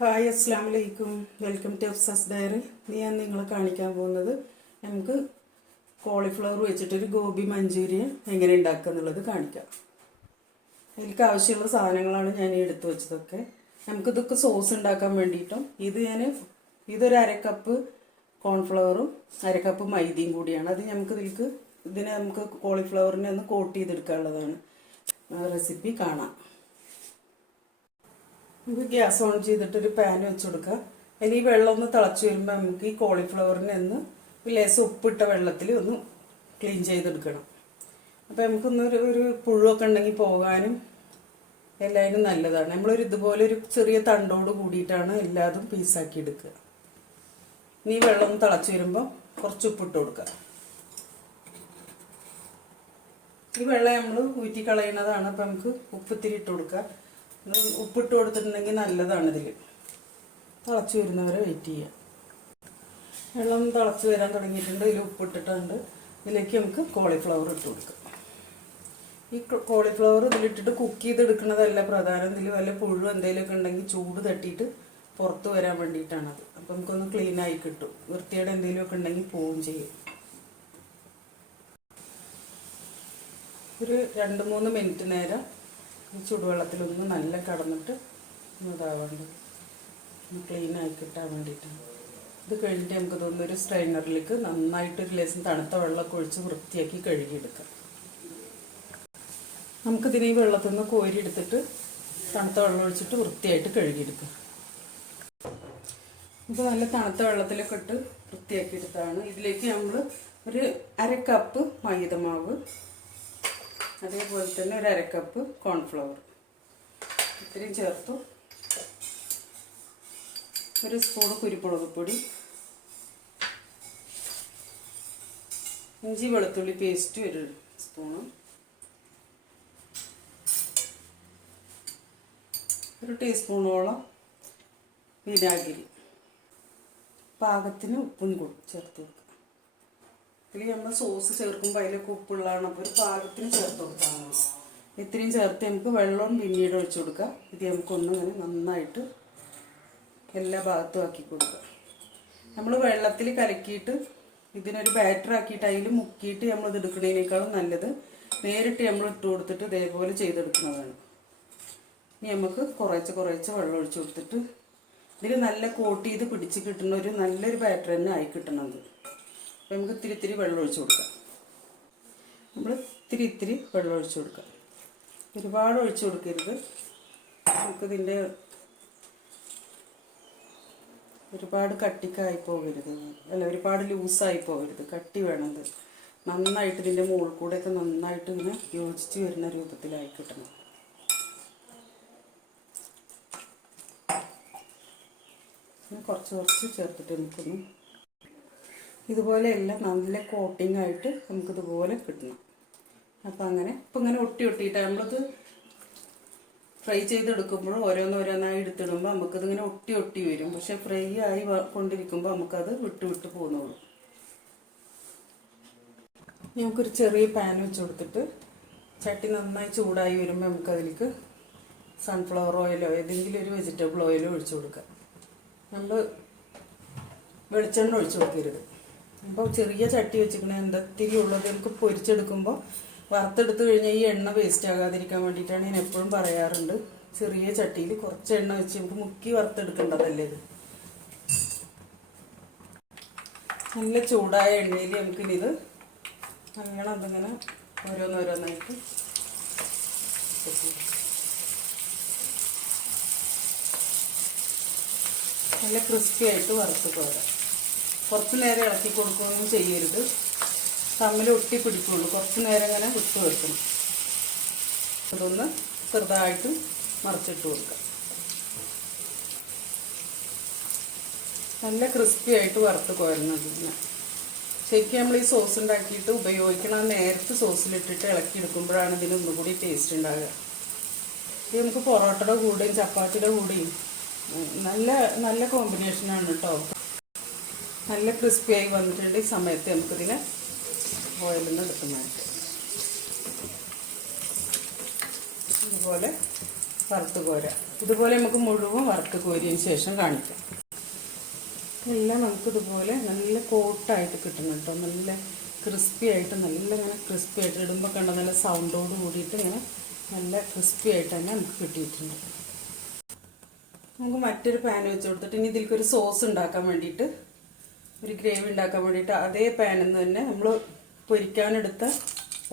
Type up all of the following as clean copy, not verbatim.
Hi അസ്സാം വലൈക്കും. Welcome to Afsa's diary. ഞാൻ നിങ്ങളെ കാണിക്കാൻ പോകുന്നത് നമുക്ക് കോളിഫ്ലവർ വെച്ചിട്ടൊരു ഗോബി മഞ്ചൂരിയൻ എങ്ങനെ ഉണ്ടാക്കുക എന്നുള്ളത് കാണിക്കാം. അതിലേക്ക് ആവശ്യമുള്ള സാധനങ്ങളാണ് ഞാൻ എടുത്തു വെച്ചതൊക്കെ. നമുക്കിതൊക്കെ സോസ് ഉണ്ടാക്കാൻ വേണ്ടിയിട്ടും ഇതൊരു അരക്കപ്പ് കോൺഫ്ലവറും അരക്കപ്പ് മൈദയും കൂടിയാണ്. അത് നമുക്ക് കോളിഫ്ലവറിനെ ഒന്ന് കോട്ട് ചെയ്തെടുക്കാനുള്ളതാണ്. റെസിപ്പി കാണാം. നമുക്ക് ഗ്യാസ് ഓൺ ചെയ്തിട്ടൊരു പാൻ വെച്ച് കൊടുക്കുക. അതിൽ ഈ വെള്ളം ഒന്ന് തിളച്ച് വരുമ്പോൾ നമുക്ക് ഈ കോളിഫ്ലവറിനെ ഒന്ന് ലേശം ഉപ്പിട്ട വെള്ളത്തിൽ ഒന്ന് ക്ലീൻ ചെയ്തെടുക്കണം. അപ്പോൾ ഒരു പുഴുവൊക്കെ ഉണ്ടെങ്കിൽ പോകാനും എല്ലാവരും നല്ലതാണ്. ഇതുപോലെ ഒരു ചെറിയ തണ്ടോട് കൂടിയിട്ടാണ് എല്ലാതും പീസാക്കി എടുക്കുക. ഇനി ഈ വെള്ളം ഒന്ന് തിളച്ച് വരുമ്പോൾ കുറച്ച് ഉപ്പിട്ട് കൊടുക്കുക. ഈ വെള്ളം നമ്മൾ ഊറ്റി കളയുന്നതാണ്. അപ്പം നമുക്ക് ഉപ്പിത്തിരി ഇട്ട് കൊടുക്കുക. ഉപ്പിട്ട് കൊടുത്തിട്ടുണ്ടെങ്കിൽ നല്ലതാണ്. ഇതിൽ തിളച്ച് വരുന്നവരെ വെയിറ്റ് ചെയ്യുക. വെള്ളം തിളച്ച് വരാൻ തുടങ്ങിയിട്ടുണ്ട്. ഇതിൽ ഉപ്പിട്ടിട്ടുണ്ട്. ഇതിലേക്ക് നമുക്ക് കോളിഫ്ലവർ ഇട്ട് കൊടുക്കാം. ഈ കോളിഫ്ലവർ ഇതിലിട്ടിട്ട് കുക്ക് ചെയ്തെടുക്കുന്നതല്ല പ്രധാനം. ഇതിൽ വല്ല പുഴു എന്തെങ്കിലുമൊക്കെ ഉണ്ടെങ്കിൽ ചൂട് തട്ടിയിട്ട് പുറത്ത് വരാൻ വേണ്ടിയിട്ടാണത്. അപ്പം നമുക്കൊന്ന് ക്ലീനായി കിട്ടും. വൃത്തിയുടെ എന്തെങ്കിലുമൊക്കെ ഉണ്ടെങ്കിൽ പോവുകയും ചെയ്യും. ഒരു 2-3 മിനിറ്റ് നേരം ഈ ചൂടുവെള്ളത്തിലൊന്ന് നല്ല കടന്നിട്ട് ഇതാവേണ്ടത് ക്ലീനായി കിട്ടാൻ വേണ്ടിയിട്ടാണ്. ഇത് കഴിഞ്ഞിട്ട് നമുക്ക് ഒരു സ്ട്രെയിനറിലേക്ക് നന്നായിട്ടൊരു ലേശം തണുത്ത വെള്ളമൊക്കെ ഒഴിച്ച് വൃത്തിയാക്കി കഴുകിയെടുക്കാം. നമുക്കിതിനെ ഈ വെള്ളത്തിൽ നിന്ന് കോരിയെടുത്തിട്ട് തണുത്ത വെള്ളം ഒഴിച്ചിട്ട് വൃത്തിയായിട്ട് കഴുകിയെടുക്കാം. ഇത് നല്ല തണുത്ത വെള്ളത്തിലൊക്കെ ഇട്ട് വൃത്തിയാക്കി എടുത്താണ്. ഇതിലേക്ക് നമ്മൾ ഒരു അരക്കപ്പ് മൈദമാവ്, അതേപോലെ തന്നെ ഒരു അരക്കപ്പ് കോൺഫ്ലവർ ഇത്രയും ചേർത്തു. ഒരു സ്പൂൺ കുരുമുളക് പൊടി, ഇഞ്ചി വെളുത്തുള്ളി പേസ്റ്റ് ഒരു സ്പൂണ്, ഒരു ടീസ്പൂണോളം വിനാഗിരി, പാകത്തിന് ഉപ്പും ചേർത്ത് കൊടുക്കുക. ഇതിൽ നമ്മൾ സോസ് ചേർക്കുമ്പോൾ അതിലൊക്കെ ഉപ്പുള്ളതാണ്. അപ്പോൾ ഒരു പാകത്തിന് ചേർത്ത് കൊടുത്താൽ മതി. ഇത്രയും ചേർത്ത് നമുക്ക് വെള്ളവും പിന്നീട് ഒഴിച്ചു കൊടുക്കാം. ഇത് നമുക്കൊന്നിങ്ങനെ നന്നായിട്ട് എല്ലാ ഭാഗത്തും ആക്കി കൊടുക്കുക. നമ്മൾ വെള്ളത്തിൽ കലക്കിയിട്ട് ഇതിനൊരു ബാറ്റർ ആക്കിയിട്ട് അതിൽ മുക്കിയിട്ട് നമ്മൾ ഇത് എടുക്കുന്നതിനേക്കാളും നല്ലത് നേരിട്ട് നമ്മൾ ഇട്ട് കൊടുത്തിട്ട് ഇതേപോലെ ചെയ്തെടുക്കുന്നതാണ്. ഇനി നമുക്ക് കുറേശ്ശെ വെള്ളം ഒഴിച്ചു കൊടുത്തിട്ട് ഇതിൽ നല്ല കോട്ട് ചെയ്ത് പിടിച്ച് കിട്ടുന്ന നല്ലൊരു ബാറ്റർ തന്നെ ആയി കിട്ടണത്. അപ്പോൾ നമുക്ക് ഇത്തിരി വെള്ളം ഒഴിച്ചു കൊടുക്കാം. നമ്മൾ ഇത്തിരി വെള്ളം ഒഴിച്ചു കൊടുക്കാം. ഒരുപാട് ഒഴിച്ചു കൊടുക്കരുത്. നമുക്കിതിൻ്റെ ഒരുപാട് കട്ടിക്കായി പോകരുത്, ഒരുപാട് ലൂസായി പോകരുത്. കട്ടി വേണത് നന്നായിട്ട് ഇതിൻ്റെ മുകളിൽ കൂടെയൊക്കെ നന്നായിട്ട് ഇങ്ങനെ യോജിച്ച് വരുന്ന രൂപത്തിലായി കിട്ടണം. കുറച്ച് ചേർത്തിട്ട് നമുക്കൊന്ന് ഇതുപോലെയെല്ലാം നല്ല കോട്ടിംഗ് ആയിട്ട് നമുക്കിതുപോലെ കിട്ടണം. അപ്പം ഇങ്ങനെ ഒട്ടിയിട്ട് നമ്മളിത് ഫ്രൈ ചെയ്തെടുക്കുമ്പോൾ ഓരോന്നോരോന്നായി എടുത്തിടുമ്പോൾ നമുക്കിതിങ്ങനെ ഒട്ടി വരും. പക്ഷെ ഫ്രൈ ആയി കൊണ്ടിരിക്കുമ്പോൾ നമുക്കത് വിട്ട് പോകുന്നുള്ളൂ. നമുക്കൊരു ചെറിയ പാൻ വെച്ച് കൊടുത്തിട്ട് ചട്ടി നന്നായി ചൂടായി വരുമ്പോൾ നമുക്കതിലേക്ക് സൺഫ്ലവർ ഓയിലോ ഏതെങ്കിലും ഒരു വെജിറ്റബിൾ ഓയിലോ ഒഴിച്ചു കൊടുക്കാം. നമ്മൾ വെളിച്ചെണ്ണ ഒഴിച്ചു കൊടുക്കരുത്. അപ്പോൾ ചെറിയ ചട്ടി വെച്ചിരിക്കണ എന്തൊത്തിരി ഉള്ളത് നമുക്ക് പൊരിച്ചെടുക്കുമ്പോൾ വറുത്തെടുത്ത് കഴിഞ്ഞാൽ ഈ എണ്ണ വേസ്റ്റ് ആകാതിരിക്കാൻ വേണ്ടിയിട്ടാണ് ഞാൻ എപ്പോഴും പറയാറുണ്ട്. ചെറിയ ചട്ടിയിൽ കുറച്ച് എണ്ണ വെച്ച് നമുക്ക് മുക്കി വറുത്തെടുക്കേണ്ടതല്ലേ ഇത്. നല്ല ചൂടായ എണ്ണയിൽ നമുക്കിനിത് അതിങ്ങനെ ഓരോന്നോരോന്നായിട്ട് നല്ല ക്രിസ്പി ആയിട്ട് വറുത്ത് പോരാം. കുറച്ച് നേരം ഇളക്കി കൊടുക്കുകയൊന്നും ചെയ്യരുത്. തമ്മിൽ ഒട്ടി പിടിക്കുള്ളൂ. കുറച്ച് നേരം ഇങ്ങനെ വിട്ട് വെക്കണം. അതൊന്ന് ചെറുതായിട്ട് മറിച്ചിട്ട് കൊടുക്കാം. നല്ല ക്രിസ്പി ആയിട്ട് വറുത്ത് കോരുന്നത്. ശരിക്കും നമ്മൾ ഈ സോസ് ഉണ്ടാക്കിയിട്ട് ഉപയോഗിക്കണം നേരത്തെ സോസിലിട്ടിട്ട് ഇളക്കിയെടുക്കുമ്പോഴാണ് ഇതിനൊന്നും കൂടി ടേസ്റ്റ് ഉണ്ടാകുക. ഇത് നമുക്ക് പൊറോട്ടയുടെ കൂടെയും ചപ്പാത്തിയുടെ കൂടെയും നല്ല കോമ്പിനേഷനാണ് കേട്ടോ. നല്ല ക്രിസ്പിയായി വന്നിട്ടുണ്ട്. ഈ സമയത്ത് നമുക്കിതിനെ ഓയിലിൽ നിന്ന് എടുക്കുന്നതായിട്ട് ഇതുപോലെ വറുത്ത് കോരാം. ഇതുപോലെ നമുക്ക് മുഴുവൻ വറുത്ത് കോരിയതിന് ശേഷം കാണിക്കാം. എല്ലാം നമുക്കിതുപോലെ നല്ല കോട്ടായിട്ട് കിട്ടണം കേട്ടോ. നല്ല ക്രിസ്പി ആയിട്ട്, നല്ല ഇങ്ങനെ ക്രിസ്പി ആയിട്ട് ഇടുമ്പോൾ കണ്ട നല്ല സൗണ്ടോട് കൂടിയിട്ട് ഇങ്ങനെ നല്ല ക്രിസ്പി ആയിട്ട് തന്നെ നമുക്ക് കിട്ടിയിട്ടുണ്ട്. നമുക്ക് മറ്റൊരു പാൻ വെച്ച് കൊടുത്തിട്ട് ഇനി ഇതിലേക്കൊരു സോസ് ഉണ്ടാക്കാൻ വേണ്ടിയിട്ട്, ഒരു ഗ്രേവി ഉണ്ടാക്കാൻ വേണ്ടിയിട്ട് അതേ പാനിൽ നിന്ന് തന്നെ നമ്മൾ പൊരിക്കാനെടുത്ത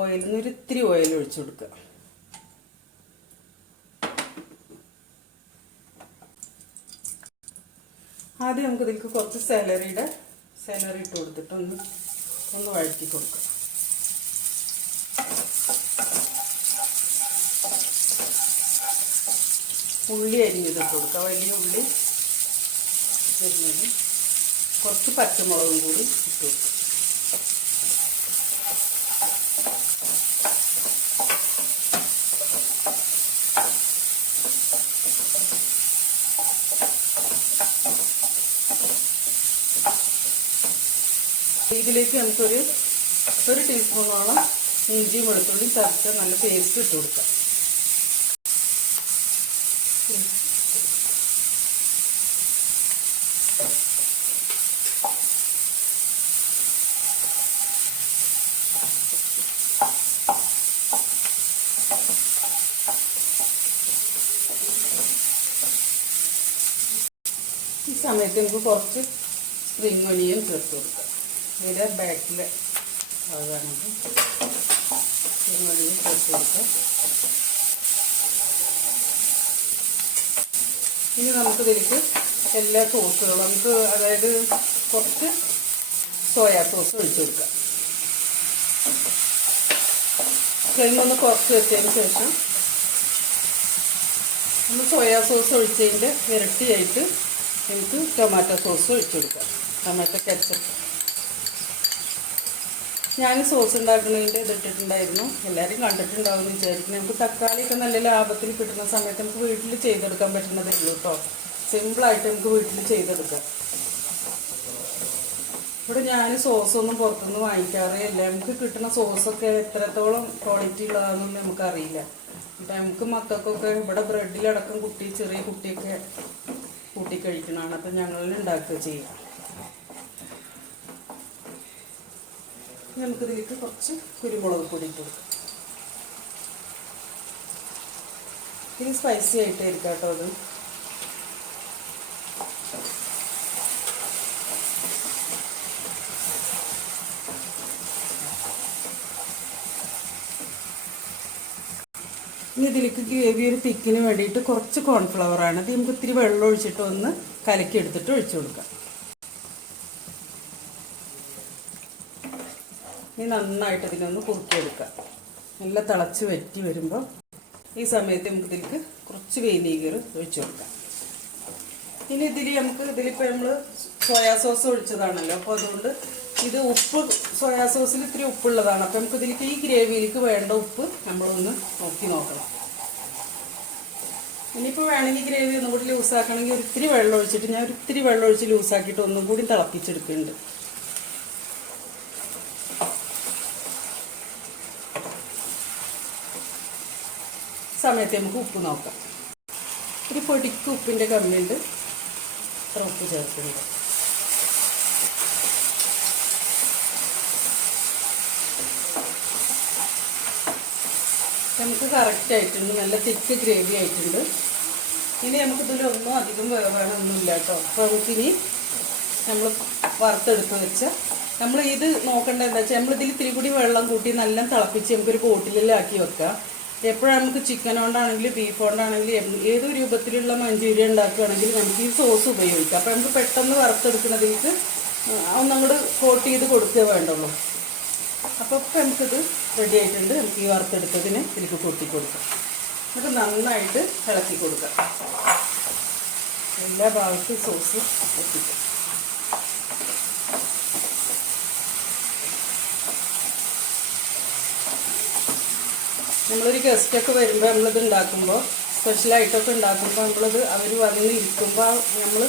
ഓയിലിൽ നിന്ന് ഒരു ഇത്തിരി ഓയിൽ ഒഴിച്ചു കൊടുക്കുക. ആദ്യം നമുക്ക് ഇതിലേക്ക് കുറച്ച് സെലറി ഇട്ട് കൊടുത്തിട്ട് ഒന്ന് വഴറ്റി കൊടുക്കുക. ഉള്ളി അരിഞ്ഞിട്ട് കൊടുക്കുക, വലിയ ഉള്ളി അരിഞ്ഞത്, കുറച്ച് പച്ചമുളകും കൂടി ഇട്ട് കൊടുക്കുക. ഇതിലേക്ക് നമുക്കൊരു ടീസ്പൂണോളം ഇഞ്ചിയും വെളുത്തുള്ളിയും ചതച്ച നല്ല പേസ്റ്റ് ഇട്ട് കൊടുക്കാം. ഈ സമയത്ത് നമുക്ക് കുറച്ച് സ്പ്രിംഗ് ഒനിയൻ ചേർത്ത് കൊടുക്കാം. ഇതിൻ്റെ ബാക്കിലെ ഭാഗമാണിത്. സ്പ്രിംഗ് ഒനിയൻ ചേർത്ത് കൊടുക്കാം. ഇനി നമുക്കിതിലേക്ക് എല്ലാ സോസുകളും നമുക്ക്, അതായത് കുറച്ച് സോയാ സോസ് ഒഴിച്ചു കൊടുക്കാം. ഫ്ലെയിം ഒന്ന് കുറച്ച് വെച്ചതിന് ശേഷം നമ്മൾ സോയാ സോസ് ഒഴിച്ചതിൻ്റെ ഇരട്ടിയായിട്ട് നമുക്ക് ടൊമാറ്റോ സോസ് ഒഴിച്ചു കൊടുക്കാം. ടൊമാറ്റോ കെച്ചപ്പ് ഞാൻ സോസ് ഉണ്ടാക്കുന്നതിൻ്റെ ഇതിട്ടിട്ടുണ്ടായിരുന്നു. എല്ലാവരും കണ്ടിട്ടുണ്ടാവും എന്ന് വിചാരിക്കുന്നു. നമുക്ക് തക്കാളിയൊക്കെ നല്ല ലാഭത്തിൽ കിട്ടുന്ന സമയത്ത് നമുക്ക് വീട്ടിൽ ചെയ്തെടുക്കാൻ പറ്റുന്നതേ ഉള്ളൂ കേട്ടോ. സിമ്പിളായിട്ട് നമുക്ക് വീട്ടിൽ ചെയ്തെടുക്കാം. ഇവിടെ ഞാൻ സോസൊന്നും പുറത്തുനിന്ന് വാങ്ങിക്കാറേ ഇല്ല. നമുക്ക് കിട്ടുന്ന സോസൊക്കെ എത്രത്തോളം ക്വാളിറ്റി ഉള്ളതാണെന്നൊന്നും നമുക്കറിയില്ല. ഇപ്പം നമുക്ക് മക്കൾക്കൊക്കെ ഇവിടെ ബ്രെഡിലടക്കം ചെറിയ കുട്ടിയൊക്കെ കൂട്ടി കഴിക്കണതാണ്. അപ്പം ഞങ്ങളിൽ ഉണ്ടാക്കുക ചെയ്യാം. നമുക്കിതിലേക്ക് കുറച്ച് കുരുമുളക് പൊടി ഇട്ട് കൊടുക്കാം. ഇത് സ്പൈസി ആയിട്ടായിരിക്കും കേട്ടോ. അത് ഇനി ഇതിലേക്ക് ഗ്രേവി ഒരു തിക്കിന് വേണ്ടിയിട്ട് കുറച്ച് കോൺഫ്ലവറാണ്. ഇത് നമുക്ക് ഇത്തിരി വെള്ളം ഒഴിച്ചിട്ട് ഒന്ന് കലക്കി എടുത്തിട്ട് ഒഴിച്ചു കൊടുക്കാം. ഇനി നന്നായിട്ട് ഇതിനൊന്ന് കുറുക്കിയെടുക്കാം. നല്ല തിളച്ച് വറ്റി വരുമ്പോൾ ഈ സമയത്ത് നമുക്ക് ഇതിലേക്ക് കുറച്ച് വിനീഗർ ഒഴിച്ചു കൊടുക്കാം. ഇനി ഇതിലിപ്പോൾ നമ്മൾ സോയാ സോസ് ഒഴിച്ചതാണല്ലോ. അപ്പോൾ അതുകൊണ്ട് ഇത് സോയാ സോസിൽ ഇത്തിരി ഉപ്പുള്ളതാണ്. അപ്പോൾ നമുക്ക് ഇതിലേക്ക് ഈ ഗ്രേവിയിലേക്ക് വേണ്ട ഉപ്പ് നമ്മളൊന്ന് നോക്കണം. ഇനിയിപ്പോൾ വേണമെങ്കിൽ ഗ്രേവി ഒന്നും കൂടി ലൂസാക്കണമെങ്കിൽ ഒരിത്തിരി വെള്ളം ഒഴിച്ചിട്ട്, ഞാൻ ഒരിത്തിരി വെള്ളം ഒഴിച്ച് ലൂസാക്കിയിട്ട് ഒന്നും കൂടി തിളപ്പിച്ചെടുക്കുന്നുണ്ട്. സമയത്ത് നമുക്ക് ഉപ്പ് നോക്കാം. ഒരു പൊടിക്ക് ഉപ്പിൻ്റെ കമ്മിയുണ്ട്. ഇത്ര ഉപ്പ് ചേർക്കുന്നുണ്ട്. നമുക്ക് കറക്റ്റ് ആയിട്ടുണ്ട്. നല്ല തിക്ക് ഗ്രേവി ആയിട്ടുണ്ട്. ഇനി നമുക്കിതിലൊന്നും അധികം വേണമെന്നൊന്നുമില്ല കേട്ടോ. അപ്പോൾ നമുക്കിനി നമ്മൾ വറുത്തെടുത്ത് വെച്ച ഇത് നോക്കേണ്ടത് എന്താ വെച്ചാൽ നമ്മളിതിൽ ഇത്തിരി കൂടി വെള്ളം കൂട്ടി നല്ല തിളപ്പിച്ച് നമുക്കൊരു ബോട്ടിലാക്കി വെക്കാം. എപ്പോഴും നമുക്ക് ചിക്കൻ കൊണ്ടാണെങ്കിലും ബീഫ് കൊണ്ടാണെങ്കിലും ഏത് രൂപത്തിലുള്ള മഞ്ചൂരിയൻ ഉണ്ടാക്കുകയാണെങ്കിൽ നമുക്ക് ഈ സോസ് ഉപയോഗിക്കാം. അപ്പോൾ നമുക്ക് പെട്ടെന്ന് വറുത്തെടുക്കുന്നതിലേക്ക് ഒന്നങ്ങോട്ട് കോട്ട് ചെയ്ത് കൊടുക്കുക വേണ്ടുള്ളൂ. അപ്പോൾ ഇപ്പം നമുക്കിത് റെഡി ആയിട്ടുണ്ട്. നമുക്ക് ഈ വറുത്തെടുത്തതിന് ഇതിലേക്ക് കൊട്ടി കൊടുക്കാം. എന്നിട്ട് നന്നായിട്ട് ഇളക്കി കൊടുക്കാം. എല്ലാ ഭാഗത്തും സോസ് എത്തിക്കും. നമ്മളൊരു ഗസ്റ്റൊക്കെ വരുമ്പോൾ നമ്മളിത് ഉണ്ടാക്കുമ്പോൾ, സ്പെഷ്യലായിട്ടൊക്കെ ഉണ്ടാക്കുമ്പോൾ അവർ വന്ന് ഇരിക്കുമ്പോൾ നമ്മൾ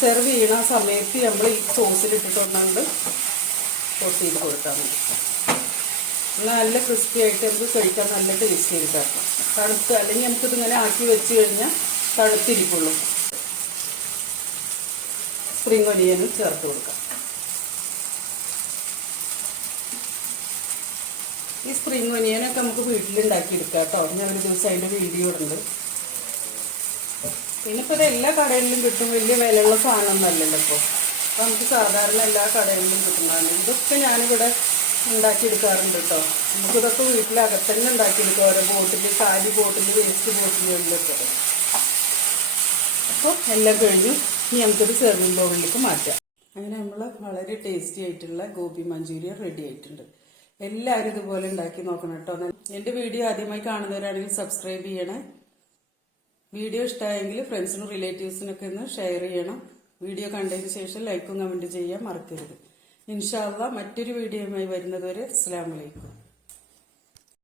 സെർവ് ചെയ്യണ സമയത്ത് നമ്മൾ ഈ സോസിലിട്ടിട്ടുകൊണ്ട് കോട്ട് ചെയ്ത് കൊടുത്താൽ മതി. നല്ല ക്രിസ്പി ആയിട്ട് നമുക്ക് കഴിക്കാൻ നല്ല ടേസ്റ്റ് ആയിരിക്കും. തണുത്ത് അല്ലെങ്കിൽ നമുക്കിതിങ്ങനെ ആക്കി വെച്ച് കഴിഞ്ഞാൽ തണുത്തിരിക്കുള്ളൂ. സ്പ്രിംഗ് ഒനിയനും ചേർത്ത് കൊടുക്കാം. ഈ സ്പ്രിംഗ് ഒനിയനൊക്കെ നമുക്ക് വീട്ടിലുണ്ടാക്കിയെടുക്കാം കേട്ടോ. ഞാൻ ഒരു ദിവസം അതിൻ്റെ വീഡിയോ ഉണ്ട്. പിന്നെ ഇപ്പോൾ ഇത് എല്ലാ കടകളിലും കിട്ടും. വലിയ വിലയുള്ള സാധനമൊന്നും അല്ലല്ലോ ഇപ്പോൾ. അപ്പോൾ നമുക്ക് സാധാരണ എല്ലാ കടകളിലും കിട്ടുന്നതാണ്. ഇതൊക്കെ ഞാനിവിടെ ഉണ്ടാക്കിയെടുക്കാറുണ്ട് കേട്ടോ. നമുക്കിതൊക്കെ വീട്ടിലകത്തന്നെ ഉണ്ടാക്കിയെടുക്കാം. ഓരോ ബോട്ടിൽ, കാലി ബോട്ടിൽ, വേസ്റ്റ് ബോട്ടിലൊക്കെ. അപ്പോൾ എല്ലാം കഴിഞ്ഞു. ഇനി നമുക്കൊരു സെർവിങ് ബൗളിലേക്ക് മാറ്റാം. അങ്ങനെ നമ്മൾ വളരെ ടേസ്റ്റി ആയിട്ടുള്ള ഗോബി മഞ്ചൂരിയൻ റെഡി ആയിട്ടുണ്ട്. എല്ലാവരും ഇതുപോലെ ഉണ്ടാക്കി നോക്കണം കേട്ടോ. എൻ്റെ വീഡിയോ ആദ്യമായി കാണുന്നവരാണെങ്കിൽ സബ്സ്ക്രൈബ് ചെയ്യണേ. വീഡിയോ ഇഷ്ടമായെങ്കിൽ ഫ്രണ്ട്സിനും റിലേറ്റീവ്സിനൊക്കെ ഒന്ന് ഷെയർ ചെയ്യണം. വീഡിയോ കണ്ടതിന് ശേഷം ലൈക്കും കമൻറ്റ് ചെയ്യാൻ മറക്കരുത്. ഇൻഷാ അല്ലാഹ് മറ്റൊരു വീഡിയോയുമായി വരുന്നതുവരെ അസ്സലാമു അലൈക്കും.